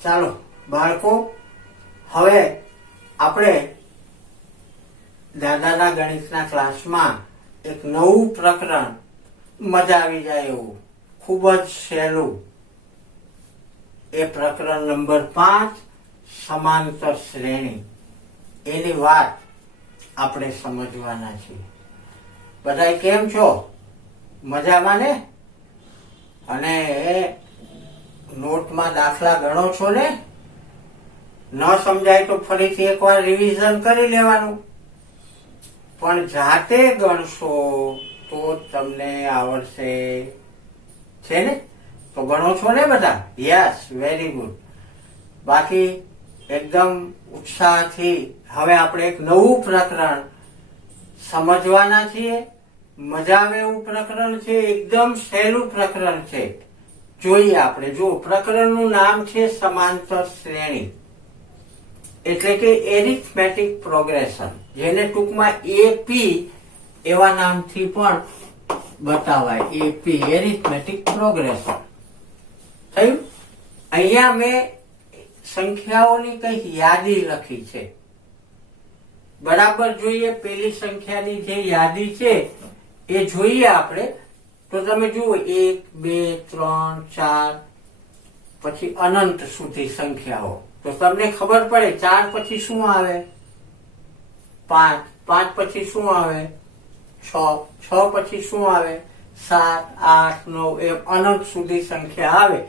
ચાલો બાળકો, હવે આપણે દાદાના ગણિતના ક્લાસમાં એક નવું પ્રકરણ, મજા આવી જાય એવું, ખૂબ જ સહેલું, એ પ્રકરણ નંબર 5 સમાંતર શ્રેણી, એની વાત આપણે સમજવાના છીએ. બધા કેમ છો? મજામાં ને? અને નોટમાં દાખલા ગણો છો ને? ન સમજાય તો ફરીથી એકવાર રિવિઝન કરી લેવાનું, પણ જાતે ગણશો તો તમને આવડશે, છે ને? તો ગણો છો ને બધા? Yes, very good. બાકી એકદમ ઉત્સાહથી હવે આપણે એક નવું પ્રકરણ સમજવાના છીએ. મજા આવે એવું પ્રકરણ છે, એકદમ સહેલું પ્રકરણ છે. જોઈએ આપણે. જો પ્રકરણનું નામ છે સમાંતર શ્રેણી, એટલે કે એરિથમેટિક પ્રોગ્રેશન, જેને ટૂંકમાં એપી એવા નામથી પણ બતાવાય. AP, arithmetic progression. થયું? અહીંયા મેં સંખ્યાઓની કઈક યાદી લખી છે. બરાબર જોઈએ. પેલી સંખ્યાની જે યાદી છે એ જોઈએ આપણે. તો તમે જુઓ 1, 2, 3, 4 પછી અનંત સુધી સંખ્યાઓ. તો તમને ખબર પડે 4 પછી શું આવે? 5, 5 પછી શું આવે? 6, 6 પછી શું આવે? 7, 8, 9 એમ અનંત સુધી સંખ્યા આવે.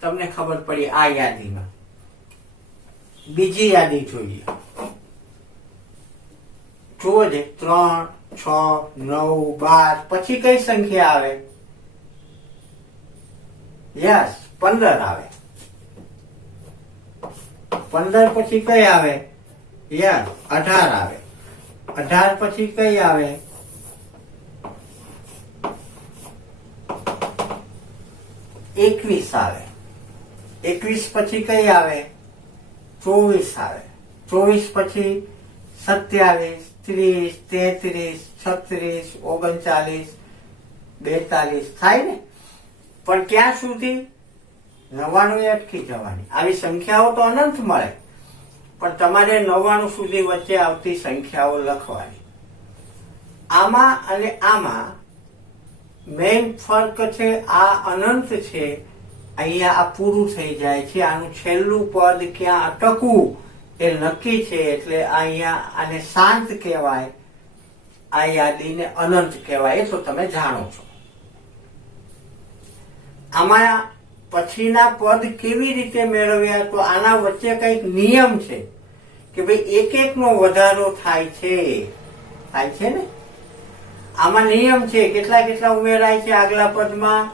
તમને ખબર પડી આ યાદીમાં. બીજી યાદી જોઈએ. જુઓ જે 3, 6, 9, 12 પછી કઈ સંખ્યા આવે? યસ, 15 આવે. 15 પછી કઈ આવે? યસ, 18 આવે. 18 પછી કઈ આવે? 21 આવે. 21 પછી કઈ આવે? 24 આવે. 24 પછી 27, 30, 33, 36, 39, 42 થાય ને? પણ ક્યાં સુધી? 99 એ અટકી જવાની. આવી સંખ્યાઓ તો અનંત મળે, પણ તમારે 99 સુધી વચ્ચે આવતી સંખ્યાઓ લખવાની. આમાં અને આમાં મેઇન ફર્ક છે, આ અનંત છે, અહીંયા આ પૂરું થઈ જાય છે. આનું છેલ્લું પદ ક્યાં અટકવું એ નક્કી છે, એટલે અહીંયા આને શાંત કહેવાય, આ યાદીને અનંત કહેવાય. એ તો તમે જાણો છો. આમાં પછીના પદ કેવી રીતે મેળવ્યા? તો આના વચ્ચે કઈક નિયમ છે કે ભાઈ એક નો વધારો થાય છે. થાય છે ને? આમાં નિયમ છે. કેટલા કેટલા ઉમેરાય છે આગલા પદમાં?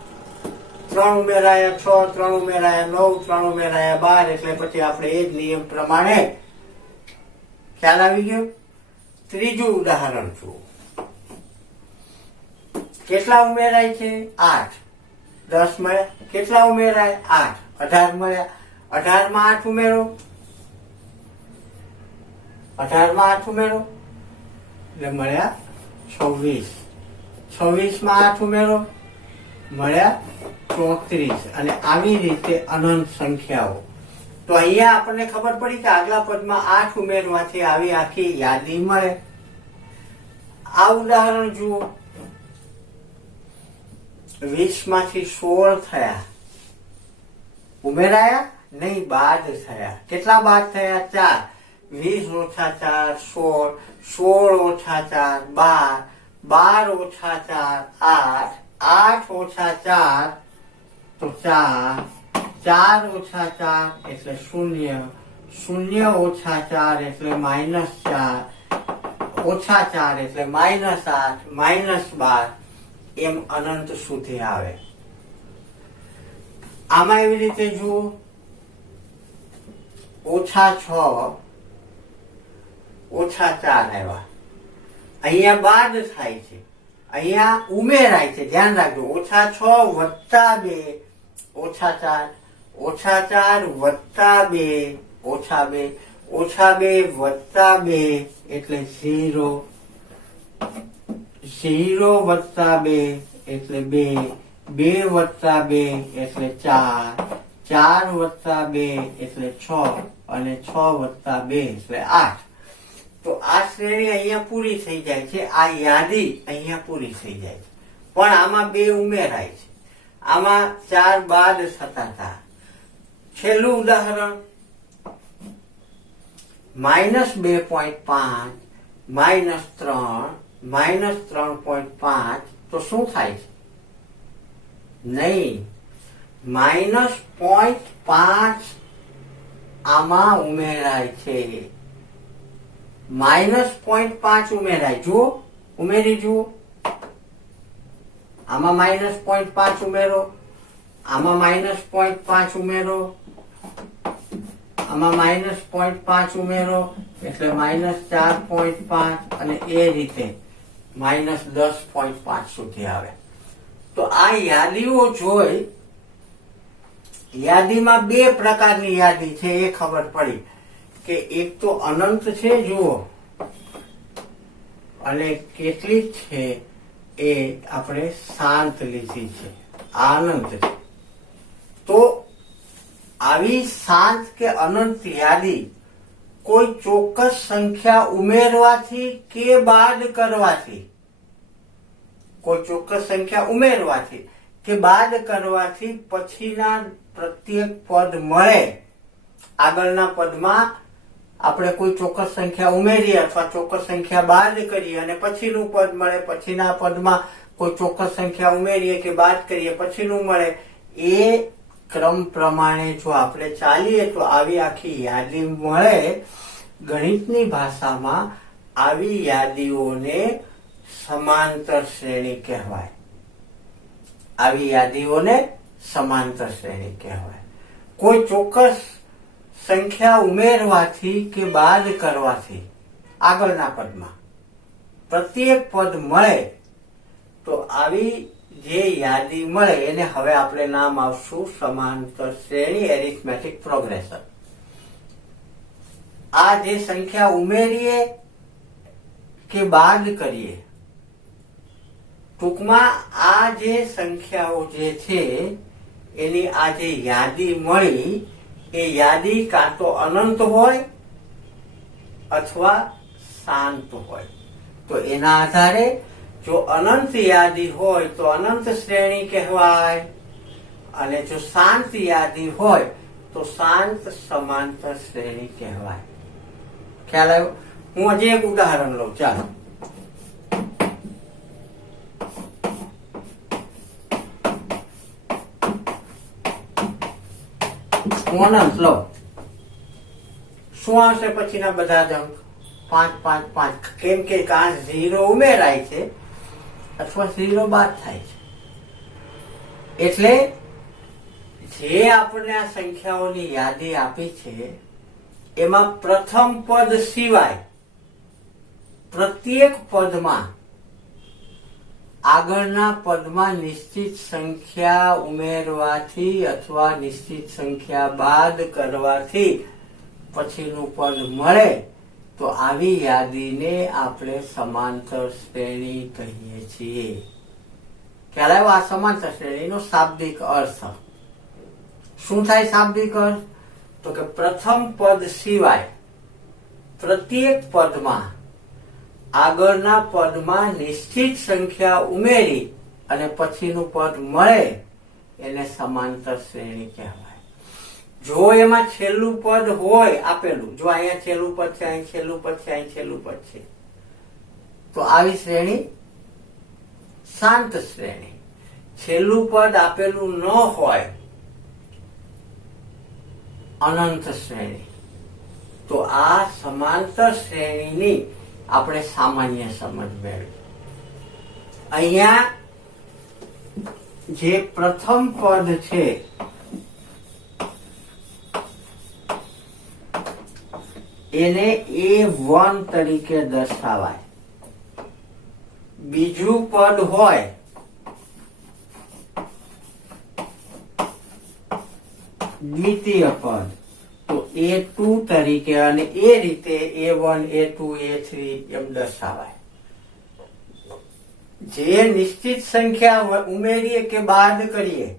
3 ઉમેરાયા 6, 3 ઉમેરાયા 9, 3 ઉમેરાયા 12. એટલે પછી આપણે એ જ નિયમ પ્રમાણે, ખ્યાલ આવી ગયો? ત્રીજું ઉદાહરણ જુઓ. કેટલા ઉમેરાય છે? 8. 10 મળ્યા. કેટલા ઉમેરાય? 8. 18 મળ્યા. 18 માં 8 ઉમેરો. 18 માં 8 ઉમેરો એટલે મળ્યા 26. 26 માં 8 ઉમેરો, મળ્યા 34. અને આવી રીતે અનંત સંખ્યાઓ. તો અહીંયા આપણને ખબર પડી કે આગલા પદમાં 8 ઉમેરવાથી આવી આખી યાદી મળે. આ ઉદાહરણ જુઓ. 20 માંથી 16 થયા. ઉમેરાયા નહીં, બાદ થયા. કેટલા બાદ થયા? 4. 20 ઓછા 4 16, 16 ઓછા 4 12, 12 ઓછા 4 8, 8 ઓછા 4 તો 4, 4 ઓછા 4 એટલે 0, 0 ઓછા 4 એટલે -4, ઓછા 4 એટલે -8, -12, એમ અનંત સુધી આવે. આમાં એવી રીતે જુઓ. ઓછા 6 ઓછા 4 આવ્યા. અહીંયા બાદ થાય છે, અહીંયા ઉમેરાય છે. ધ્યાન રાખજો. ઓછા 6 વત્તા 2 ઓછા 4, ઓછા 4 વત્તા 2 ઓછા 2, ઓછા 2 વત્તા 2 એટલે 0, 0 વત્તા 2 એટલે 2, 2 વત્તા 2 એટલે 4, 4 વત્તા 2 એટલે 6 અને 6 વત્તા 2 એટલે 8. તો આ શ્રેણી અહીંયા પૂરી થઈ જાય છે, આ યાદી અહીંયા પૂરી થઈ જાય છે. પણ આમાં 2 ઉમેરાય છે, આમાં 4 બાદ થતા હતા. છેલ્લું ઉદાહરણ -2.5 -3 -3.5 તો શું થાય છે? નહીં, -0.5 આમાં ઉમેરાય છે. -0.5 ઉમેરાય. જુઓ, ઉમેરી જુઓ. આમાં -0.5 ઉમેરો, આમાં -0.5 ઉમેરો, આમાં -0.5 ઉમેરો એટલે -4.5 અને એ રીતે -10.5 સુધી આવે. તો આ યાદીઓ જોઈ, યાદીમાં 2 પ્રકારની યાદી છે એ ખબર પડી કે એક તો અનંત છે, જુઓ, અને કેટલીક છે એ આપણે શાંત લીધી છે, અનંત છે. તો આવી શાંત કે અનંત યાદી કોઈ ચોક્કસ સંખ્યા ઉમેરવાથી કે બાદ કરવાથી, કોઈ ચોક્કસ સંખ્યા ઉમેરવાથી કે બાદ કરવાથી પછીના પ્રત્યેક પદ મળે. આગળના પદમાં આપણે કોઈ ચોક્કસ સંખ્યા ઉમેરીએ અથવા ચોક્કસ સંખ્યા બાદ કરીએ અને પછીનું પદ મળે, પછીના પદમાં કોઈ ચોક્કસ સંખ્યા ઉમેરીએ કે બાદ કરીએ પછીનું મળે. એ ક્રમ પ્રમાણે જો આપણે ચાલીએ તો આવી આખી યાદી મળે. ગણિતની ભાષામાં આવી યાદીઓને સમાંતર શ્રેણી કહેવાય. આવી યાદીઓને સમાંતર શ્રેણી કહેવાય. કોઈ ચોક્કસ સંખ્યા ઉમેરવાથી કે બાદ કરવાથી આગળના પદમાં પ્રત્યેક પદ મળે તો આવી જે યાદી મળે એને હવે આપણે નામ આપશું સમાંતર શ્રેણી, એરિથમેટિક પ્રોગ્રેશન. આ જે સંખ્યા ઉમેરીએ કે બાદ કરીએ, ટૂંકમાં આ જે સંખ્યાઓ જે છે એની આ જે યાદી મળી એ યાદી કાં તો અનંત હોય અથવા શાંત હોય. તો એના આધારે જો અનંત યાદી હોય તો અનંત શ્રેણી કહેવાય, અને જો શાંત યાદી હોય તો શાંત સમાંતર શ્રેણી કહેવાય. ખ્યાલ આવ્યો? હું હજી એક ઉદાહરણ લઉં. ચાલો, હું અનંત લઉં. શું આવશે પછીના બધા જ અંક? 5 5 5. કેમ કે કાં 0 ઉમેરાય છે અથવા 0 બાદ થાય છે. એટલે જે આપણને આ સંખ્યાઓની યાદી આપી છે એમાં પ્રથમ પદ સિવાય પ્રત્યેક પદમાં આગળના પદમાં નિશ્ચિત સંખ્યા ઉમેરવાથી અથવા નિશ્ચિત સંખ્યા બાદ કરવાથી પછીનું પદ મળે તો આવી યાદીને આપણે સમાંતર શ્રેણી કહીએ છીએ. ખ્યાલ આવ્યો? આ સમાંતર શ્રેણીનો શાબ્દિક અર્થ. શું થાય શાબ્દિક અર્થ? તો કે પ્રથમ પદ સિવાય પ્રત્યેક પદમાં આગળના પદમાં નિશ્ચિત સંખ્યા ઉમેરી અને પછીનું પદ મળે એને સમાંતર શ્રેણી કહેવાય. જો એમાં છેલ્લું પદ હોય આપેલું, જો અહીંયા છેલ્લું પદ છે, અહીં છેલ્લું પદ છે, અહીં છેલ્લું પદ છે, તો આવી શ્રેણી શાંત શ્રેણી. છેલ્લું પદ આપેલું ન હોય અનંત શ્રેણી. તો આ સમાંતર શ્રેણીની આપણે સામાન્ય સમજ મેળવી. અહીંયા જે પ્રથમ પદ છે એને A1 તરીકે દર્શાવાય. બીજું પદ હોય દ્વિતીય પદ તો A2 તરીકે, અને એ રીતે A1 A2 A3 એમ દર્શાવાય. જે નિશ્ચિત સંખ્યા ઉમેરીએ કે બાદ કરીએ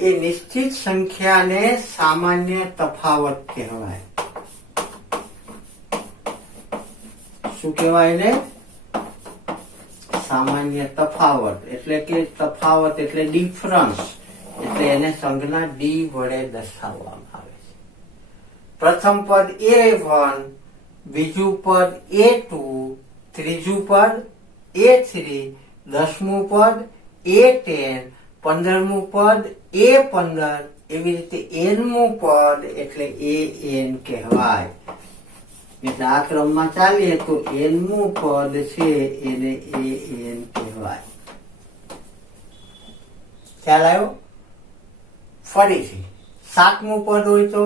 એ નિશ્ચિત સંખ્યાને સામાન્ય તફાવત કહેવાય. શું કહેવાય ને? સામાન્ય તફાવત. એટલે કે તફાવત એટલે ડિફરન્સ, એટલે એને સંજ્ઞા ડી વડે દર્શાવવામાં આવે છે. પ્રથમ પદ A1, બીજું પદ A2, ત્રીજું પદ A3, 10મું પદ A10, 15મું પદ A15, એવી રીતે nમું પદ એટલે an કહેવાય. એટલે આ ક્રમમાં ચાલીએ તો nમું પદ છે એને an કહેવાય. ખ્યાલ આવ્યો? ફરીથી 7મું પદ હોય તો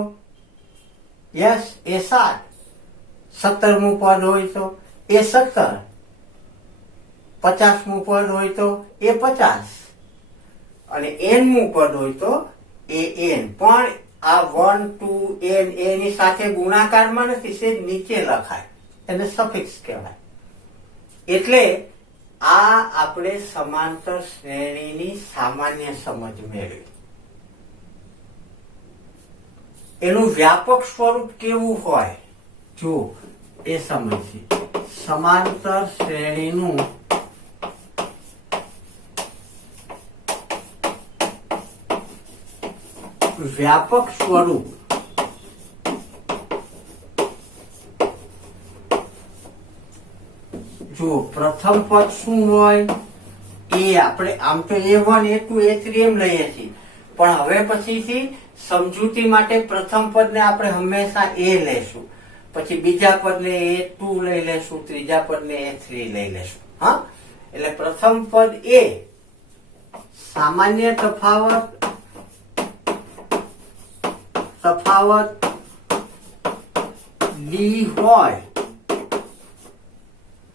યસ એ 7, 17મું પદ હોય તો એ 17, 50મું પદ હોય તો એ 50 અને nમું પદ હોય તો એ n. પણ આ 1 2 n એની સાથે ગુણાકારમાં નથી, સેજ નીચે લખાય, એને સફિક્સ કહેવાય. એટલે આ આપણે સમાંતર શ્રેણીની સામાન્ય સમજ મેળવી. એનું વ્યાપક સ્વરૂપ કેવું હોય જો એ સમજીએ. સમાંતર શ્રેણીનું વ્યાપક સ્વરૂપ જો પ્રથમ પદ શું હોય એ આપણે આમ તો A1 A2 A3 એમ લઈએ છીએ, પણ હવે પછીથી સમજૂતી માટે પ્રથમ પદને આપણે હંમેશા A લેશું, પછી બીજા પદને A2 લઈ લેશું, ત્રીજા પદને A3 લઈ લેશું. હા, એટલે પ્રથમ પદ A સામાન્ય તફાવત D હોય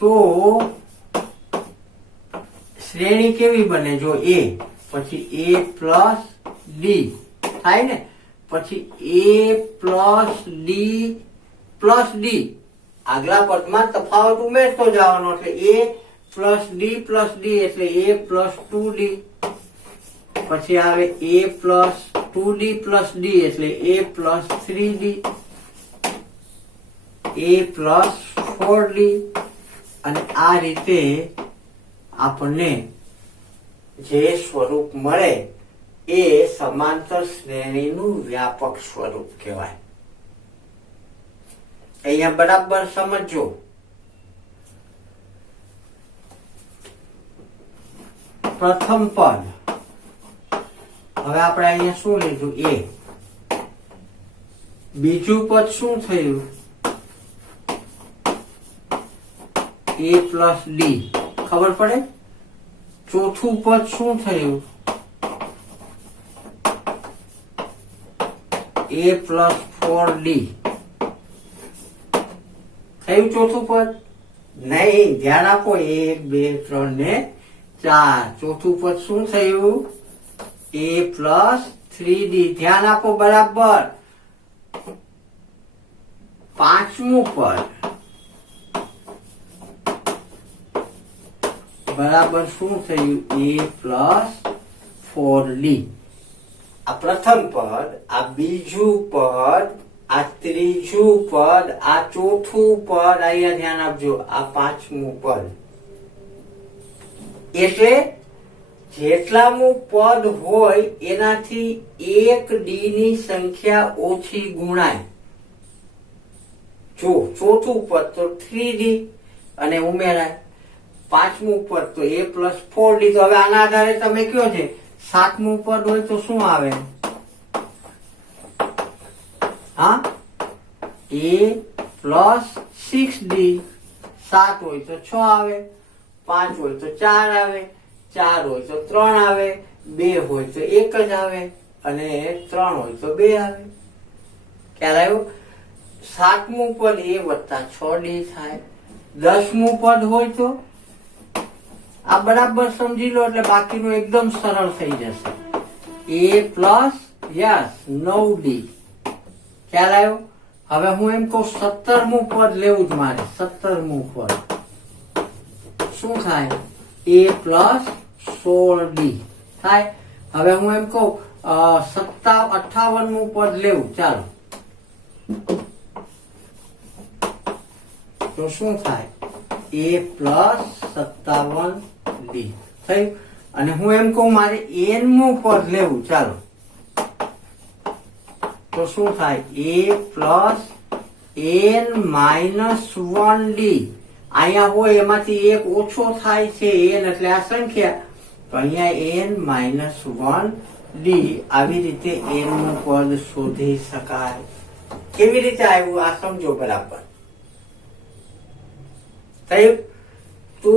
તો શ્રેણી કેવી બને? જો A પછી A પ્લસ D થાય ને, પછી A plus D plus D, આગલા પદમાં તફાવત ઉમેરતો જવાનો, એટલે A plus D plus D એટલે A પ્લસ 2D, પછી આવે A plus 2D plus D એટલે A plus 3D, A plus 4D, અને આ રીતે આપણને જે સ્વરૂપ મળે એ સમાંતર શ્રેણીનું વ્યાપક સ્વરૂપ કહેવાય. અહીંયા બરાબર સમજો. પ્રથમ પદ હવે આપણે અહીંયા શું લીધું? A. બીજું પદ શું થયું? A પ્લસ D, ખબર પડે? ચોથું પદ શું થયું? A પ્લસ 4D થયું ચોથું પદ? નહીં, ધ્યાન આપો. 1 2 3 ને 4. ચોથું પદ શું થયું? A plus 3D. ધ્યાન આપો બરાબર. પાંચમું પદ બરાબર શું થયું? A plus 4D. આ પ્રથમ પદ, આ બીજું પદ, આ ત્રીજું પદ, આ ચોથું પદ, અહીંયા ધ્યાન આપજો, આ પાંચમું પદ. એટલે જેટલામું પદ હોય એનાથી 1D ની સંખ્યા ઓછી ગુણાય. જો ચોથું પદ તો 3D અને ઉમેરાય, પાંચમું પદ તો A પ્લસ 4D. તો હવે આના આધારે તમે કયો છે? સાતમું પદ હોય તો શું આવે? હા, A પ્લસ 6D. 7 હોય તો 6 આવે, 5 હોય તો 4 આવે, 4 હોય તો 3 આવે, 2 હોય તો 1 જ આવે, અને 3 હોય તો 2 આવે. ખ્યાલ આવ્યો? સાતમું પદ A વત્તા 6D થાય. 10મું પદ હોય તો આ બરાબર સમજી લો, એટલે બાકીનું એકદમ સરળ થઈ જશે. A plus 9D. ખ્યાલ આવ્યો? હવે હું એમ કહું 17મું પદ લેવું જ મારે. 17મું પદ શું થાય? A પ્લસ 16D થાય. હવે હું એમ કહું 58મું પદ લેવું, ચાલો તો શું થાય? a પ્લસ 57d થયું. અને હું એમ કહું મારે n મું પદ લેવું, ચાલો તો શું થાય? a plus n minus 1d. અહીંયા હોય એમાંથી એક ઓછો થાય છે n એટલે આ સંખ્યા, તો અહીંયા n માઇનસ 1d. આવી રીતે n નું પદ શોધી શકાય. કેવી રીતે આવ્યું આ સમજો બરાબર. થયું? તો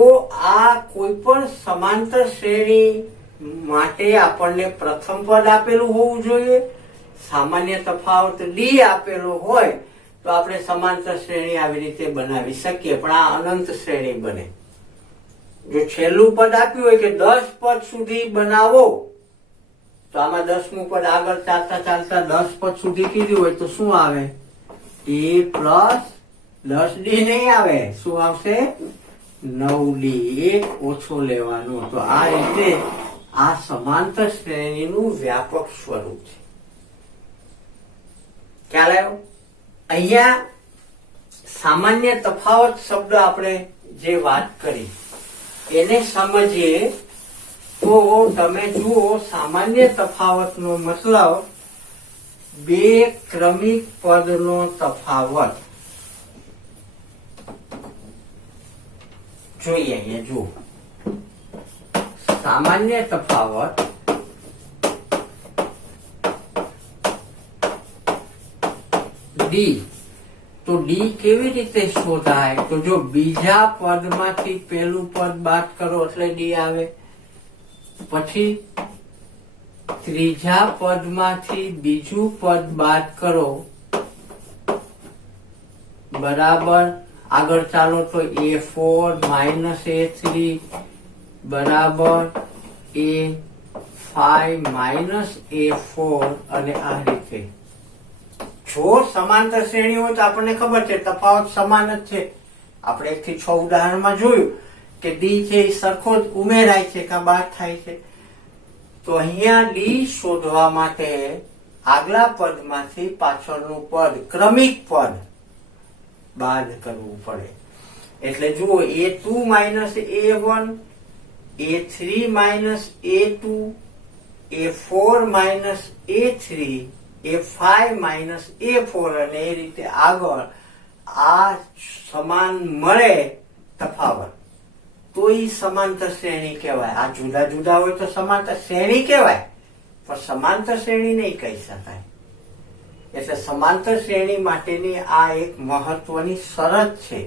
આ કોઈ પણ સમાંતર શ્રેણી માટે આપણને પ્રથમ પદ આપેલું હોવું જોઈએ, સામાન્ય તફાવત d આપેલો હોય તો આપણે સમાંતર શ્રેણી આવી રીતે બનાવી શકીએ. પણ આ અનંત શ્રેણી બને. જો છેલ્લું પદ આપ્યું હોય કે 10 પદ સુધી બનાવો, તો આમાં 10મું પદ આગળ ચાલતા ચાલતા 10 પદ સુધી કીધું હોય તો શું આવે? a પ્લસ 10d નહીં આવે, શું આવશે? 9d. એક ઓછો લેવાનો. તો આ રીતે આ સમાંતર શ્રેણીનું વ્યાપક સ્વરૂપ છે. ખ્યાલ આવ્યો? અહીંયા સામાન્ય તફાવત શબ્દ આપણે જે વાત કરી એને સમજીએ તો તમે જુઓ, સામાન્ય તફાવતનો મતલબ બે ક્રમિક પદનો તફાવત. જોઈએ અહીંયા જુઓ, સામાન્ય તફાવત d. તો d કેવી રીતે શોધાય? તો જો બીજા પદમાંથી પેલું પદ બાદ કરો એટલે d આવે, પછી ત્રીજા પદમાંથી બીજું પદ બાદ કરો બરાબર. આગળ ચાલો તો a4 માઇનસ a3 બરાબર a5 માઇનસ a4. અને આ રીતે જો સમાંતર શ્રેણી હોય તો આપણને ખબર છે તફાવત સમાન જ છે. આપણે 1 થી 6 ઉદાહરણમાં જોયું કે d છે એ સરખો જ ઉમેરાય છે કે બાદ થાય છે. તો અહીંયા d શોધવા માટે આગલા પદમાંથી પાછળનું પદ, ક્રમિક પદ બાદ કરવું પડે. એટલે જુઓ, a2 minus a1, a3 minus a2, a4 minus a3, a5 minus a4 અને એ રીતે આગળ. આ સમાન મળે તફાવત તો એ સમાંતર શ્રેણી કહેવાય. આ જુદા જુદા હોય તો સમાંતર શ્રેણી કહેવાય, પણ સમાંતર શ્રેણી નહીં કહી શકાય. એટલે સમાંતર શ્રેણી માટેની આ એક મહત્વની શરત છે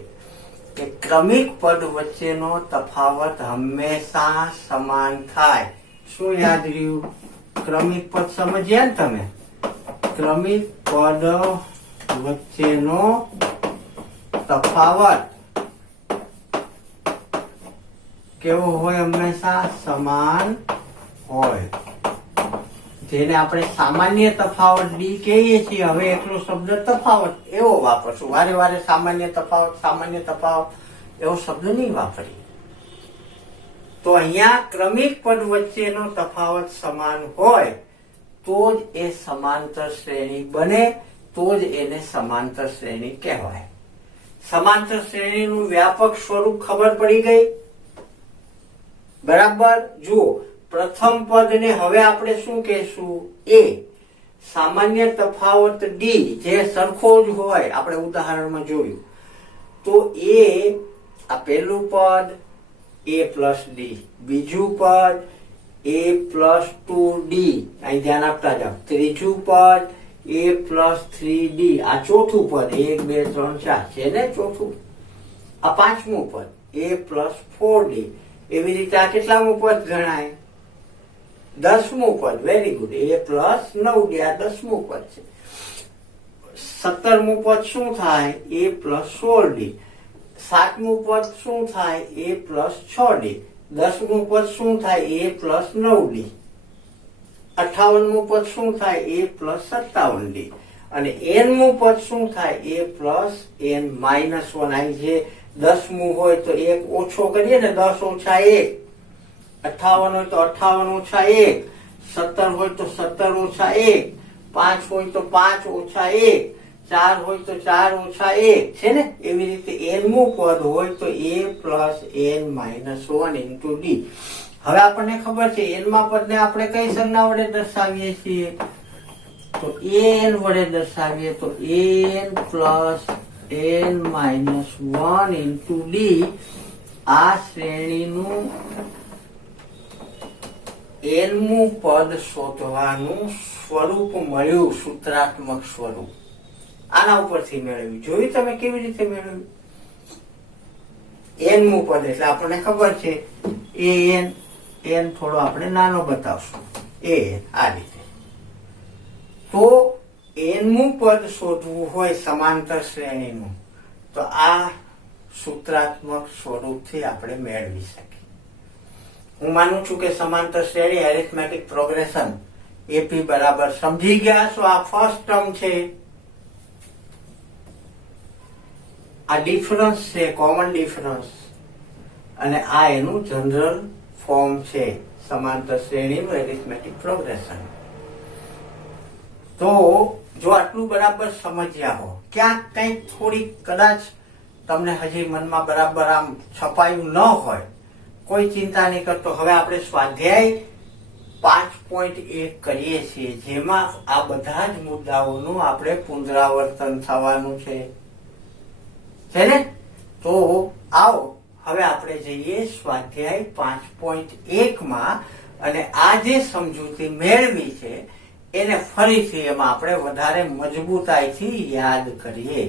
કે ક્રમિક પદ વચ્ચેનો તફાવત હંમેશા સમાન થાય. શું યાદ રહ્યું? ક્રમિક પદ સમજ્યા ને તમે? ક્રમિક પદ વચ્ચેનો તફાવત કેવો હોય? હંમેશા સમાન હોય. જેને આપણે સામાન્ય તફાવત d કહીએ છીએ. હવે એકલો શબ્દ તફાવત એવો વાપરશું, વારે વારે સામાન્ય તફાવત એવો શબ્દ નહીં વાપરીએ. તો અહીંયા ક્રમિક પદ વચ્ચેનો તફાવત સમાન હોય તો જ એ સમાંતર શ્રેણી બને, તો જ એને સમાંતર શ્રેણી કહેવાય. સમાંતર શ્રેણીનું વ્યાપક સ્વરૂપ ખબર પડી ગઈ બરાબર. જુઓ, પ્રથમ પદને હવે આપણે શું કહેશું? a. સામાન્ય તફાવત d જે સરખો જ હોય, આપણે ઉદાહરણમાં જોયું. તો a, આ પહેલું પદ a પ્લસ d, બીજું પદ a પ્લસ 2d, અહીં ધ્યાન આપતા જાઓ. ત્રીજું પદ a પ્લસ 3d, આ ચોથું પદ 1 2 3 4 છે ને ચોથું. આ પાંચમું પદ a પ્લસ 4d. એવી રીતે આ કેટલામું પદ ગણાય? 10મું પદ. Very good. a plus 9d, આ 10મું પદ છે. 17મું પદ શું થાય? a plus 16d. 7મું પદ શું થાય? a plus 6d. 10મું પદ શું થાય? a plus 9d. 58મું પદ શું થાય? a plus 57d. અને nમું પદ શું થાય? a plus n minus 1. અહીં જે 10મું હોય તો એક ઓછો કરીએ ને, 10 ઓછા 1. 58 હોય તો 58 ઓછા 1. 17 હોય તો 17 ઓછા 1, 5 હોય તો 5 ઓછા 1, 4 હોય તો 4 ઓછા 1 છે ને. એવી રીતે nમું પદ હોય તો a plus n minus 1 into d. હવે આપણને ખબર છે એનમાં પદને આપણે કઈ સંજ્ઞા વડે દર્શાવીએ છીએ, તો an વડે દર્શાવીએ તો an plus n minus 1 into d. આ શ્રેણીનું nમું પદ શોધવાનું સ્વરૂપ મળ્યું, સૂત્રાત્મક સ્વરૂપ. આના ઉપરથી મેળવ્યું. જોયું તમે કેવી રીતે મેળવ્યું? nમું પદ એટલે આપણને ખબર છે n થોડો આપણે નાનો બતાવશું, આ રીતે. તો nમું પદ શોધવું હોય સમાંતર શ્રેણીનું તો આ સૂત્રાત્મક સ્વરૂપથી આપણે મેળવી શકીએ. હું માનું છું કે સમાંતર શ્રેણી એરિથમેટિક પ્રોગ્રેશન એપી બરાબર સમજી ગયા છો. આ ફર્સ્ટ ટર્મ છે, આ ડિફરન્સ છે, કોમન ડિફરન્સ, અને આ એનું જનરલ ફોર્મ છે સમાંતર શ્રેણીનું એરિથમેટિક પ્રોગ્રેશન. તો જો આટલું બરાબર સમજ્યા હો, ક્યાંક કંઈક થોડી કદાચ તમને હજી મનમાં બરાબર આમ છપાયું ન હોય, કોઈ ચિંતા નહીં કરતો. હવે આપણે સ્વાધ્યાય 5.1 કરીએ છીએ, જેમાં આ બધા જ મુદ્દાઓનું આપણે પુનરાવર્તન થવાનું છે ને. તો આવો હવે આપણે જઈએ સ્વાધ્યાય 5.1 માં, અને આ જે સમજૂતી મેળવી છે એને ફરીથી એમાં આપણે વધારે મજબૂતાઈથી યાદ કરીએ.